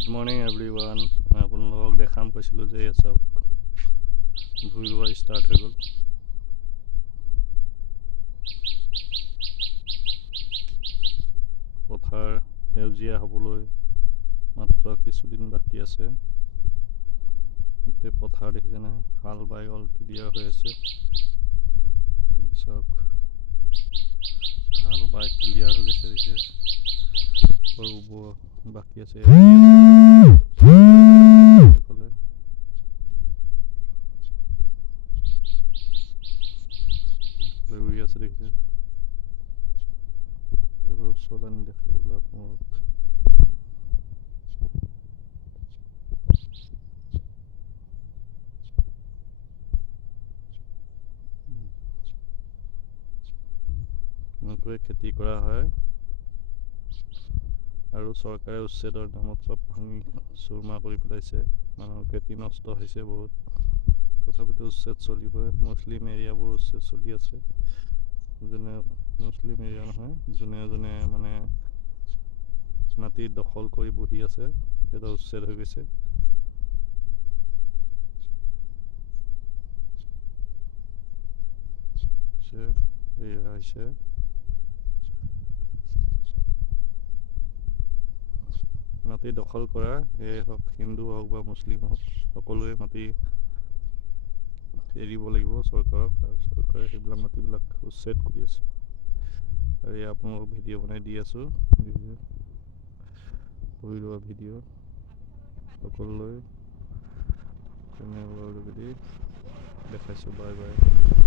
Good morning everyone. মই আপোনালোকক দেখাম কৈছিলোঁ যে এয়া চাওক ভূঁই ৰোৱা ষ্টাৰ্ট হৈ গ'ল। পথাৰ সেউজীয়া হ'বলৈ মাত্ৰ কিছুদিন বাকী আছে। গোটেই পথাৰ দেখিছেনে, হাল বাই অল ক্লিয়াৰ হৈ আছে। চাওক হাল বাই ক্লিয়াৰ হৈ গৈছে দিছে, ৰুব বাকী আছে। ৰুই আছে দেখিছে, এবাৰ ওচৰত আনি দেখাবলৈ আপোনালোক। এনেকৈ খেতি কৰা হয় আৰু চৰকাৰে উচ্ছেদৰ নামত চব ভাঙি চুৰমা কৰি পেলাইছে। মানুহৰ খেতি নষ্ট হৈছে বহুত, তথাপিতো উচ্ছেদ চলিবই। মুছলিম এৰিয়াবোৰ উচ্ছেদ চলি আছে। যোনে মুছলিম এৰিয়া নহয়, যোনে যোনে মানে মাটি দখল কৰি বহি আছে, সিহঁতৰ উচ্ছেদ হৈ গৈছে। এয়া হৈছে মাটি দখল কৰা, সেয়ে হওক হিন্দু হওক বা মুছলিম হওক, সকলোৱে মাটি এৰিব লাগিব চৰকাৰক, আৰু চৰকাৰে সেইবিলাক মাটিবিলাক উচ্ছেদ কৰি আছে। আৰু এয়া আপোনালোকক ভিডিঅ' বনাই দি আছোঁ, ভূঁই ৰোৱা ভিডিঅ' সকলোলৈ চেনেলৰ যোগেদি দেখাইছোঁ। Bye bye.